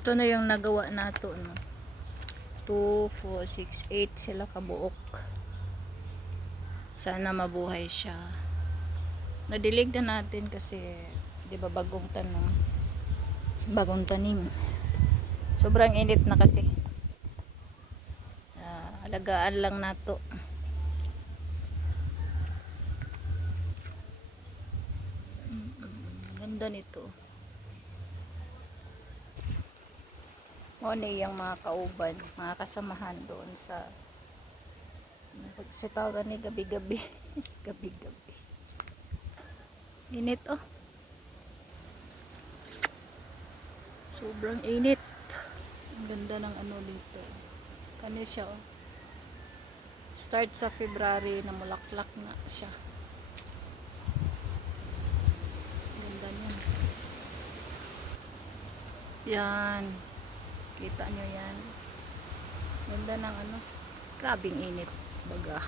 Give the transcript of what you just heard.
Ito na yung nagawa nato, no. 2, 4, 6, 8 sila kabuok. Sana mabuhay siya. Nadilig na natin kasi 'di ba bagong tanim. Sobrang init na kasi. Alagaan lang nato. Ganda nito. O yung mga kauban, mga kasamahan doon sa pagsitawagan ni gabi-gabi. Gabi-gabi. Init, oh. Sobrang init. Ang ganda ng ano dito. Kani siya, oh. Start sa February na mulaklak na siya. Ganda niyan. Yan. Kita nyo yan. Ganda ng ano. Grabing init. Baga.